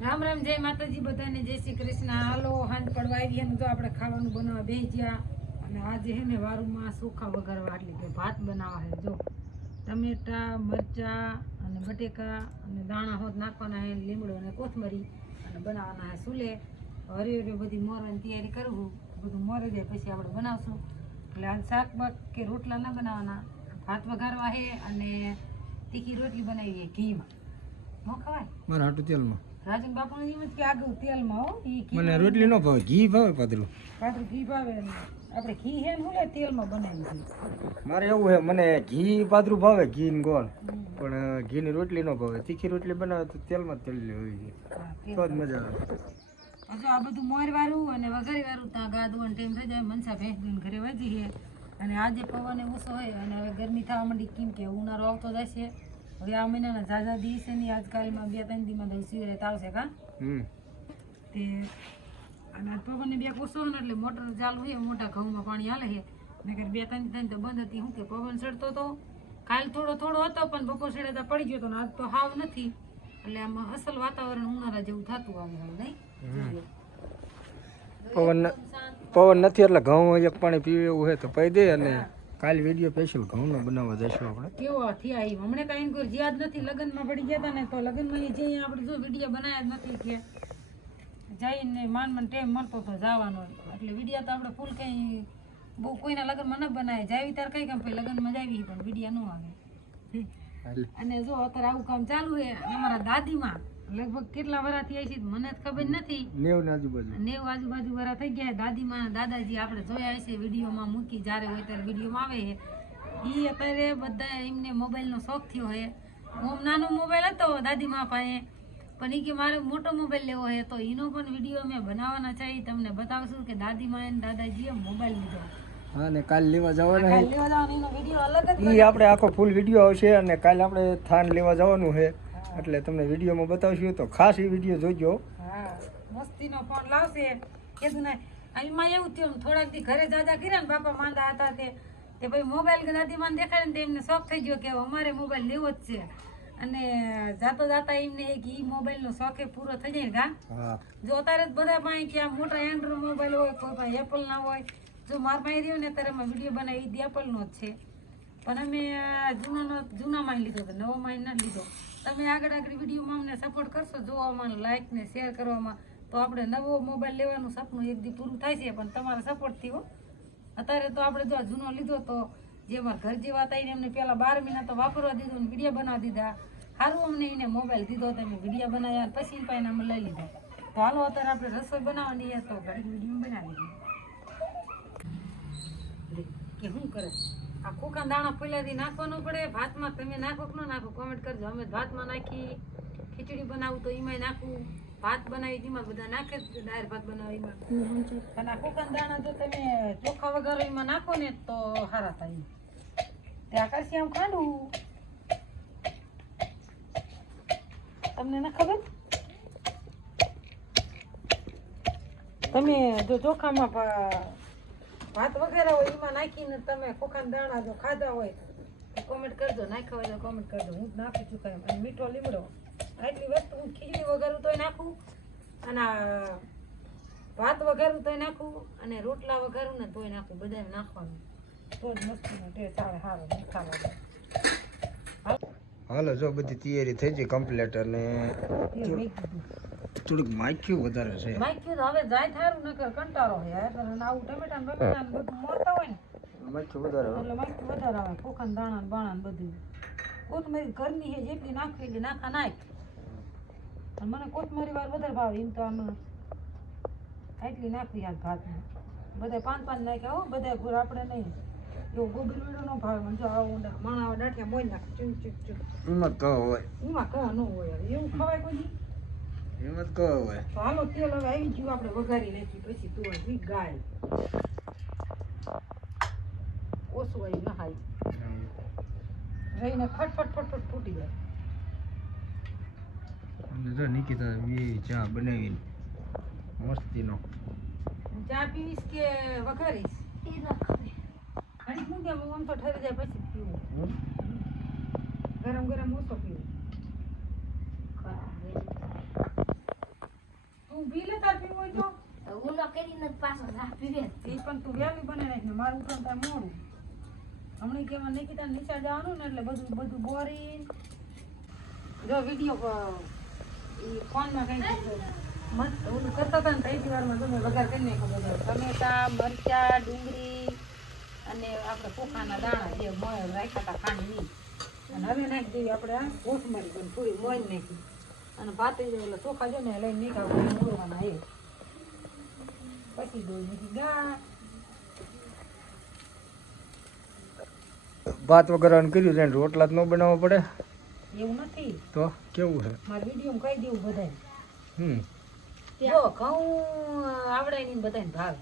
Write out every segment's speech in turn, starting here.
રામ રામ, જય માતાજી બધાને, જય શ્રી કૃષ્ણ. હાલો હાંજ પડવા આવી અને જો આપણે ખાવાનું બનાવવા બેસી ગયા. અને આજે હે ને વારુમાં ચોખા વઘારવા, એટલે કે ભાત બનાવવા છે. જો ટમેટા, મરચા અને બટેકા અને દાણા હોત નાખવાના છે, લીમડો અને કોથમરી અને બનાવવાના છે સુલે. હરી બધી મોરવાની તૈયારી કરવું, બધું મોરે જાય પછી આપણે બનાવશું. એટલે આજ શાક બાક કે રોટલા ના બનાવવાના, ભાત વઘારવા છે અને તીખી રોટલી બનાવી ઘીમાં. ન ખવાય મારા હાટુ તેલમાં. રાજન બાપુ એમ જ કે આગળ તેલમાં હો. મને રોટલી ન ભાવે, ઘી ભાવે પાતળું. પાતળું ઘી ભાવે. આપણે ઘી હે ને હું તેલમાં બનાવી છે. મારે એવું છે, મને ઘી પાતળું ભાવે, ઘી ને ગોળ, પણ ઘીની રોટલી ન ભાવે. તીખી રોટલી બનાવે તો તેલમાં જ તળી લેવી છે, તો જ મજા આવે. હજુ આ બધું મોરવાળું અને વઘારી વાળું ત્યાં ગાદવાનું ટાઈમ થઈ જાય. મનસા ભેંસ દૂને ઘરે વધી છે અને આજે પવન ઓછો હોય અને હવે ગરમી થવા માંડી, કેમ કે ઉનાળો આવતો જશે. હવે આ મહિનાના ઝાઝા દિવસ છે નહીં, આજકાલમાં 2-3 દીમાં દઉં સિવાય આવશે કા તે. અને પવનને બે કોસો ને એટલે મોટર ચાલુ છે, મોટા ઘઉંમાં પાણી હાલે છે. નકર 2-3 દિન તો બંધ હતી. શું કે પવન ચડતો હતો કાલ, થોડો થોડો હતો પણ બપોર ચડે તો પડી ગયો હતો ને આજ તો હાવ નથી. એટલે આમાં અસલ વાતાવરણ ઉનાળા જેવું થતું આવે નહીં. પવન નથી એટલે ઘઉં એક પાણી પીવે એવું હોય તો પી દે. અને કાલ વિડીયો સ્પેશિયલ ઘઉંનો બનાવવા જઈશું આપણે. કેવો થયા એ હમણાં કાંઈ કોઈ જ્યાદ નથી. લગ્નમાં પડી ગયા હતા ને તો લગ્નમાં જઈએ આપણે, જો વિડીયો બનાવ્યા જ નથી કે જઈને માન ટાઈમ મળતો તો જવાનો. એટલે વિડીયો તો આપણે ફૂલ કંઈ બહુ કોઈના લગ્નમાં ન બનાવે. જાવી ત્યારે કંઈ કામ લગ્નમાં જાવી પણ વિડીયો ન આવે. અને જો અત્યારે આવું કામ ચાલુ છે. અમારા દાદીમાં લગભગ કેટલા વર્ષ થયા છે મને ખબર નથી, 90 આજુબાજુ વર્ષ થઈ ગયા. દાદીમાં દાદાજી આપણે જોયા હશે વિડીયોમાં મૂકી, જ્યારે હોય ત્યારે વિડીયોમાં આવે છે. એ અત્યારે બધા એમને મોબાઈલનો શોખ થયો છે. હું નાનો મોબાઈલ હતો દાદીમા પાસે, પણ એ કે મારે મોટો મોબાઈલ લેવો છે, તો એનો પણ વિડીયો અમે બનાવવાના છે. તમને બતાવશું કે દાદીમા અને દાદાજીએ મોબાઈલ લીધો. હા ને કાલ લેવા જવાના છે. લેવા જવાનો એનો વિડીયો અલગ જ ઈ આપણે આખો ફૂલ વિડીયો આવશે. અને કાલ આપણે થાન લેવા જવાનું છે, એટલે તમને વિડીયોમાં બતાવશું. તો ખાસ એ વિડીયો જોજો. હા, મસ્તીનો ફોન લાવશે. કીધું ને એમાં એવું થયું, થોડાક દી ઘરે જાજા કર્યા ને બાપા માંદા હતા તે ભાઈ મોબાઈલ દાદીમાને દેખાડે ને એમને શોખ થઈ ગયો કે અમારે મોબાઈલ લેવો જ છે. અને જાતો જાતા એમને એક ઈ મોબાઈલનો શોખે પૂરો થઈ જાય ગા. જો અત્યારે જ બધા પાસે કે આ મોટા એન્ડ્રોઈડ મોબાઈલ હોય, કોઈ પાસે એપલ ના હોય. જો મારા પાસે રહ્યો ને ત્યારે અમે વિડીયો બનાવી એપલનો જ છે, પણ અમે જૂનામાં લીધો હતો, નવોમાં નથી લીધો. તમે આગળ વિડીયોમાં અમને સપોર્ટ કરશો, જોવામાં, લાઈક ને શેર કરવામાં, તો આપણે નવો મોબાઈલ લેવાનું સપનું એક દી પૂરું થાય છે. પણ તમારા સપોર્ટથી હો. અત્યારે તો આપણે જો જૂનો લીધો તો જે અમારા ઘર જેવા હતા એને અમને પહેલાં 12 મહિના તો વાપરવા દીધું ને વિડીયો બનાવી દીધા. સારું અમને એને મોબાઈલ દીધો તો અમે વિડીયો બનાવ્યા, પછી પાઈને અમે લઈ લીધા. તો હાલો અત્યારે આપણે રસોઈ બનાવવાની તો ઘડી વિડીયો બનાવી દઈએ કે શું કરે. આ કુકા દાણા પહેલાંથી નાખવાનું પડે ભાતમાં. તમે નાખો કે ન નાખો કોમેન્ટ કરજો. અમે ભાતમાં નાખી, ખીચડી બનાવું તો એમાંય નાખવું, ભાત બનાવી એમાં બધા નાખે જ, દાળ ભાત બનાવે એમાં. અને આ કુકા દાણા જો તમે ચોખા વઘારો એમાં નાખો ને તો સારા થાય. ત્યાં કરશી આમ ખાંડવું તમને ના ખબર. તમે જો ચોખામાં ભાત વગેરે હોય એમાં નાખીને તમે ખોખાના દાણા જો ખાધા હોય તો કોમેન્ટ કરજો. નાખ્યા હોય તો કોમેન્ટ કરજો. હું જ નાખું છું કાંઈ. અને મીઠો લીમડો, આટલી વસ્તુ હું ખીચડી વઘારું તોય નાખું, અને ભાત વઘારું તોય નાખું, અને રોટલા વઘારું ને તોય નાખું. બધાને નાખવાનું તો જ મસ્તીનો ટેસ્ટ આવે, સારો મીઠા લાગે. હાલો જો બધી તૈયારી થઈ ગઈ કમ્પ્લીટ. અને થોડીક માખ્યું વધારે છે. માખ્યું તો હવે જાય થારું નકર કંટાળો છે યાર. અને આવું ટમેટા બમેટા બધું મળતા હોય ને માખ્યું વધારે એટલે માખ્યું વધારે આવે. ખોખાના દાણા બાણા ને બધું. કોથમરી ઘરની છે જેટલી નાખવી એટલી નાખા નાખ. અને મને કોથમરી વાર વધારે ભાવે. એમ તો આમાં આટલી નાખવી યાદ ભાતમાં. બધા 5-5 નાખ્યા હો બધા ઘર. આપણે નહીં એવું ગોબી વીડો ન ભાવે મને. જો આવું માણા ડાઠિયા મોઈ નાખે ચૂક ચૂક ચૂક. એમાં કહો હોય, એમાં કહા ન હોય એવું ખવાય કોઈ. એમાં કહો હોય. તો હાલો તેલ હવે આવી ગયું, આપણે વઘારી નાખી પછી તું ઘી ગાય ઓછું આવી નહાય રહીને ફટફટ ફટફટ ફૂટી જાય. અને જો નિકિતા બે ચા બનાવીને મસ્તીનો. ચા પીવીશ કે વઘારીશ એ ના ખબર. ઘડીક મૂકે આમ તો ઠરી જાય પછી પીવું. ગરમ ગરમ ઓછો પીવું. એ પણ તું વહેલી બને નાખ ને મારું ઉઠવાનું તાર મોડું હમણાં કેમાં નિકિતા નિશાળ જવાનું ને એટલે બધું બોરી જો વિડીયો ફોનમાં કઈ મસ્ત ઓલું કરતા હતા ને ત્રીજી વારમાં તમે વઘાર કરી નાખો બધો ટમેટા મરચા ડુંગળી અને આપણે પોખાના દાણા જે મોય રાખ્યા હતા ખાંડની અને હવે નાખી દેવી આપણે આ કોથમરી પણ થોડી મોય નાખી અને ભાતે એટલે ચોખા જો ને લઈને નીકળવા મૂકવાના એ પછી દોઈ નાખી ગા ભાત વગરવાનું કર્યું છે રોટલા જ ન બનાવવા પડે એવું નથી તો કેવું છે મારા વિડીયો કહી દેવું બધાય હમ જો ઘઉં આવડે નહીં બધાને ભાવ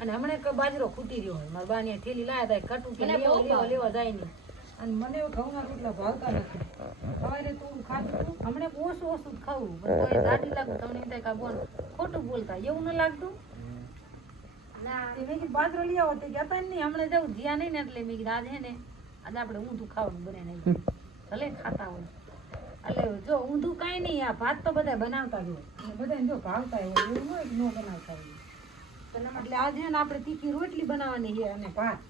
અને હમણાં બાજરો ખૂટી રહ્યો હોય મારા બાને થેલી લાયા હતા કટું કે લેવા જાય નહીં અને મને ઘઉંના રોટલા ભાવતા નથી સવારે તું ખાધું હમણાં ઓછું જ ખાવું પણ તો દાઢી લાગુ તમને એમ થાય કે બોલ ખોટું બોલતા એવું ન લાગતું મેં કીધું બાજરો લઈ આવો તે કહેતા નહીં હમણાં જવું જ્યાં નહીં ને એટલે મેં કીધું આજે ને આજે આપણે ઊંધું ખાવાનું બને નહીં ભલે ખાતા હોય એટલે જો ઊંધું કાંઈ નહીં આ ભાત તો બધા બનાવતા જ હોય અને બધાને જો ભાવતા હોય એવું હોય કે ન બનાવતા હોય એટલે આજે ને આપણે તીખી રોટલી બનાવવાની છે અને ભાત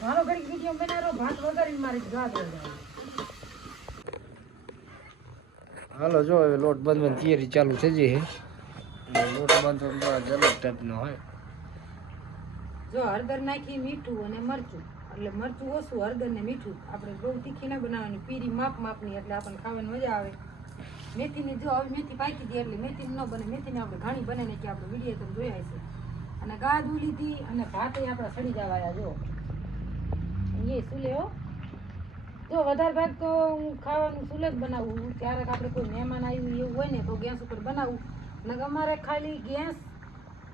મારો ઘડી વિડીયો બનાવો ભાત વગાડીને મારી ગાત વગાડી હાલો જો હવે લોટ બાંધવાની તૈયારી ચાલુ થઈ જઈ છે લોટ બાંધવાનો થોડા જલક ટાઈપનો હોય જો હળદર નાખી મીઠું અને મરચું એટલે મરચું ઓછું હળદર ને મીઠું આપણે બહુ તીખી ના બનાવવાની પીરી માપની એટલે આપણને ખાવાની મજા આવે મેથીની જો હવે મેથી પાકી દે એટલે મેથી ન બને મેથીને આપણે ઘણી બને ને કે આપણે વિડીયો તમે જોયા છે અને ગાદું લીધી અને ભાતે આપણા સડી જવાયા જો એ સુલે હો જો વધારે ભાગ તો હું ખાવાનું સુલે જ બનાવું ક્યારેક આપણે કોઈ મહેમાન આવ્યું એવું હોય ને તો ગેસ ઉપર બનાવું અને અમારે ખાલી ગેસ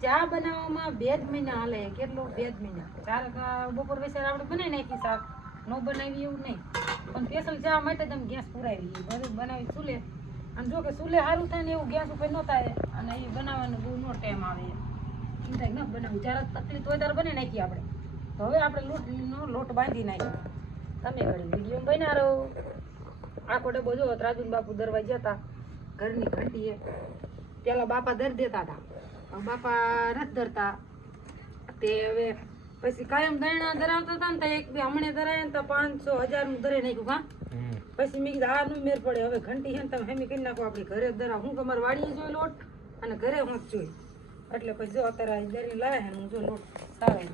ચા બનાવવામાં 2 મહિના હાલે કેટલો 2 મહિના ક્યારેક બપોર વેચાર આપણે બનાવી નાખી શાક ન બનાવી એવું નહીં પણ સ્પેશિયલ ચા માટે તમે ગેસ પુરાવી બધું બનાવી ચૂલે અને જો કે ચૂલે સારું થાય ને એવું ગેસ ઉપર ન થાય અને એ બનાવવાનો બહુ નો ટાઈમ આવે એમ થાય ન બનાવું જ્યારે તકલીફ હોય ત્યારે બનાવી નાખીએ આપણે તો હવે આપણે લોટ બાંધી નાખ્યો તમે ઘડી વિડીયો બન્યા રહો આખો ડબ્બો જો રાજુન બાપુ દરવા જતા ઘરની ઘંટીએ પેલા બાપા દર દેતા હતા બાપા નથી ધરતા તે હવે પછી કાયમ દરણા ધરાવતા હતા ને તો એક બે હમણે ધરાય ને તો 500 1000 નું ધરે નાખ્યું હા પછી મેં કીધું આ નું મેર પડે હવે ઘંટી છે ને તમે હેમી કરી નાખો આપણે ઘરે ધરાવ હું તમારે વાડીએ જોઈ લોટ અને ઘરે હું જ જોઈ એટલે પછી જો અત્યારે દરી લાવે ને હું જો લોટ સાવે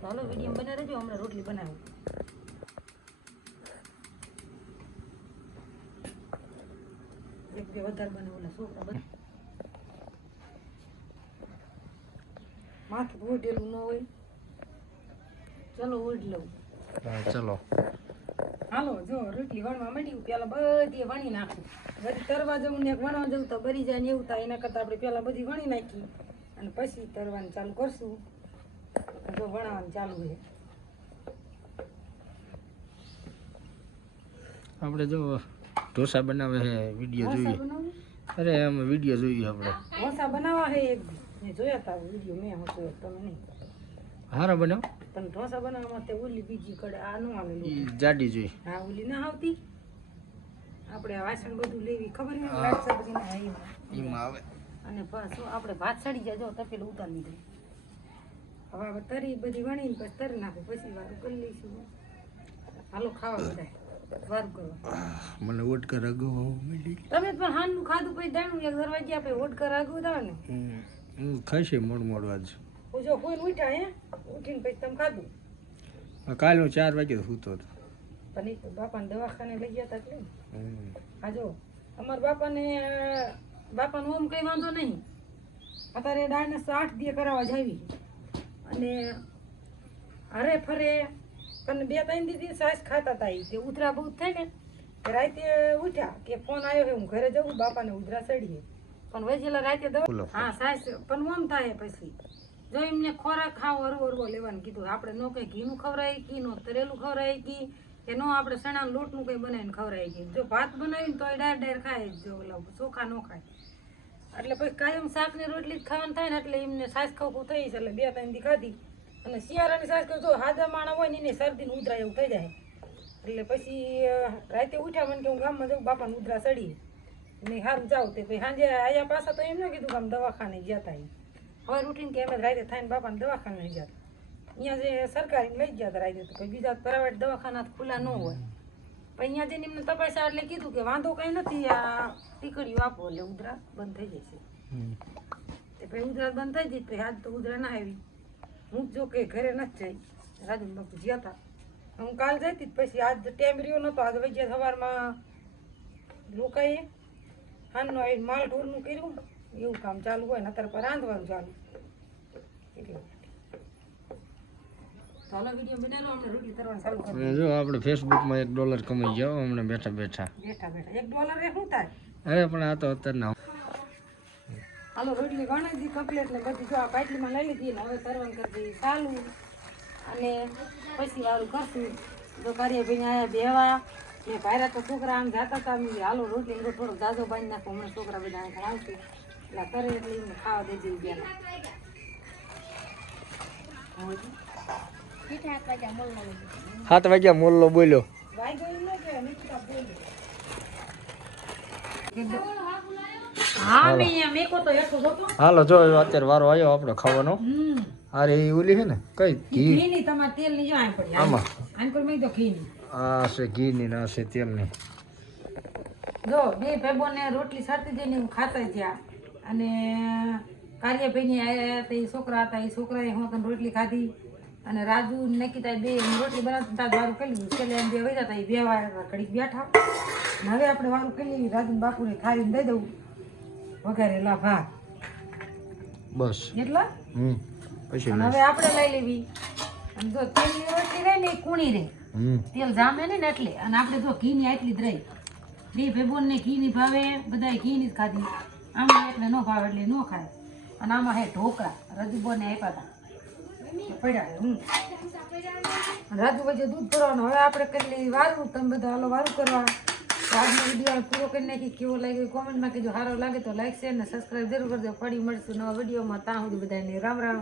ચાલો વિડીયો બના રહેજો હમણાં રોટલી બનાવું એક બે વધારે બને ઓલા છોકરા બધા માથું ઓઢેલું ન હોય ચલો ઓઢ લઉં ચલો હાલો જો રોટલી વણવા માંડી પેલા બધી વણી નાખું બધી તરવા જવું ને વણવા જવું તો બરી જાય ને એવું થાય એના કરતાં આપણે પેલા બધી વણી નાખી અને પછી તરવાનું ચાલુ કરશું જો વણાવવાનું ચાલુ છે આપણે જો ઢોસા બનાવે છે વિડીયો જોઈએ અરે આમ વિડીયો જોઈએ આપણે ઢોસા બનાવવા છે એક મેં જોયા હતા વિડીયો મેં હું જોયો તમે નહીં હારા બનાવ પણ ઢોસા બનાવવા માટે ઓલી બીજી કડે આ ન આવે જાડી જોઈ હા ઓલી ના આવતી આપણે વાસણ બધું લેવી ખબર નહીં લાટ સબ્જી ના એમાં આવે અને બસ આપણે ભાત સડી જાય જો તપેલું ઉતારી લીધું હવે આપણે તરી બધી વણીને પછી તરી નાખું પછી વારું કરી લઈશું હાલો ખાવા બધા વારું કરવા મને ઓટકર અગો મળી તમે પણ હાનનું ખાધું પછી દાણું એક દરવાજે આપણે ઓટકર આગું દાવ ને હું ખાઈશે મોડું આજ જો કોઈ ઉઠ્યા હે ઉઠીને પછી તમે ખાધું કાલે હું 4 વાગે સૂતો હતો પણ એ બાપાને દવાખાને લઈ ગયા હતા એટલે હા જો અમારા બાપાનું ઓમ કંઈ વાંધો નહીં અત્યારે દાળને 8 દી કરાવવા જાવી અને હરે ફરે પણ 2-3 દીથી સાસ ખાતા હતા તે ઉધરા બહુ થાય ને રાતે ઉઠ્યા કે ફોન આવ્યો છે હું ઘરે જવું બાપાને ઉધરા ચડીએ પણ વહેલા રાતે દવા હા સાસ પણ ઓમ થાય પછી જો એમને ખોરાક ખાવ અરવો લેવાનું કીધું આપણે નો કંઈ ઘીનું ખવડાય કી નો તરેલું ખવડાય કી કે નો આપણે ચણા લોટનું કંઈ બનાવીને ખવડાય કી જો ભાત બનાવીને તો ડાયર ખાય જો ઓલા ચોખા ન ખાય એટલે પછી કાયમ શાક ને રોટલી જ ખાવાનું થાય ને એટલે એમને સાસ ખાવું થઈ છે એટલે 2-3 દી ખાધી અને શિયાળાની સાસ જો હાજા માણા હોય ને એને શરદીને ઉધરા એવું થઈ જાય એટલે પછી રાતે ઉઠ્યા મને કે હું ગામમાં જાઉં બાપાને ઉધરા ચડીએ મેં સારું જાવ તે પછી સાંજે આયા પાછા તો એમ ન કીધું કે આમ દવાખાને ગયા હતા ઈ. હવે રૂટીન કે એમ જ રાતે થાય ને બાપાને દવાખાને લઈ ગયા અહીંયા જે સરકારી લઈ ગયા હતા રાતે તો પછી બીજા પ્રાઇવેટ દવાખાના ખુલ્લા ન હોય પછી અહીંયા જઈને એમને તપાસ્યા એટલે કીધું કે વાંધો કંઈ નથી આ ટીકડીઓ આપો એટલે ઉધરા બંધ થઈ જશે તે પછી ઉધરા બંધ થઈ જઈ પછી આજ તો ઉધરા ના આવી હું જો કે ઘરે નથી જઈ રાજુ બાપુ જ્યાં હતા હું કાલ જતી પછી આજ ટાઈમ રહ્યો નહોતો આજ વૈજ્યા સવારમાં લોકોએ હાનનો આવી માલ ઢોરનું કર્યું એવું કામ ચાલુ હોય ને અત્યારે પર રાંધવાનું ચાલુ એટલે ચાલો વિડીયો બનાવો અમને રોટલી કરવાનું ચાલુ કરી અને જો આપણે ફેસબુકમાં $1 કમાઈ ગયો હમણાં બેઠા બેઠા. બેઠા બેઠા $1 એ શું થાય અરે પણ આ તો અત્યારના હાલો રોટલી ગણાઈ દી કમ્પ્લીટ ને બધી જો આ પાટલીમાં લઈ લીધી ને હવે કરવાનું કરી દઈએ ચાલુ અને પછી વાળું કરશું જો કરીએ ભાઈ આયા બેવા ને ભાઈરા તો છોકરા આમ જાતા હતા મેં કીધું હાલો રોટલી ને થોડોક જાજો બાંધી નાખો હમણાં છોકરા બધા અહીંયા આવશે એટલે કરે એટલે એમને ખાવા દઈ દઈએ બેન 7 વાગ્યા મોલ્લો બોલ્યો. હા મેં અહીંયા મેકો તો એકસો જોતો હાલો જો અત્યારે વારો આવ્યો આપણો ખાવાનો. અરે એ ઓલી છે ને કઈ ઘી ઘી ની તમારે તેલ ની જો આમ પડી આમાં આમ પર મેં તો ઘી ની આ છે ઘી ની ના છે તેલ ની. જો બે ભાઈબોને રોટલી સરતી જઈને હું ખાતા થયા અને કાર્યભાઈની આયા હતા એ છોકરા હતા એ છોકરાએ હું તને રોટલી ખાધી અને રાજુ નક્કીતા બે રોટલી બનાવતા વારું કરી લીધું છેલ્લે એમ બે વૈયા હતા એ બે વાર ઘડીક બેઠા અને હવે આપણે વારું કરી લીધી રાજુ બાપુને ખાઈને દઈ દઉં વઘારેલા ભાત બસ એટલા પછી અને હવે આપણે લઈ લેવી અને જો તેલની રોટલી રહે ને એ કૂણી રહે તેલ જામે નહીં ને એટલે અને આપણે જો ઘીની આટલી જ રહી બે ભાઈબોનને ઘીની ભાવે બધાએ ઘીની જ ખાધી આમાં એટલે ન ભાવે એટલે ન ખાય અને આમાં હે ઢોકળા રજુબોને આપ્યા હતા પડ્યા રાજુ વચ્ચે દૂધ ભરવાનું હવે આપણે કરી લઈએ વારું તમે બધા હાલો વારું કરવા તો આજનો વિડીયો પૂરો કરી નાખી કેવો લાગ્યો કોમેન્ટમાં કહેજો સારો લાગે તો લાઈક શેર ને સબસ્ક્રાઈબ જરૂર કરજો ફરી મળશું નવા વિડીયોમાં ત્યાં સુધી બધાને રામ રામ.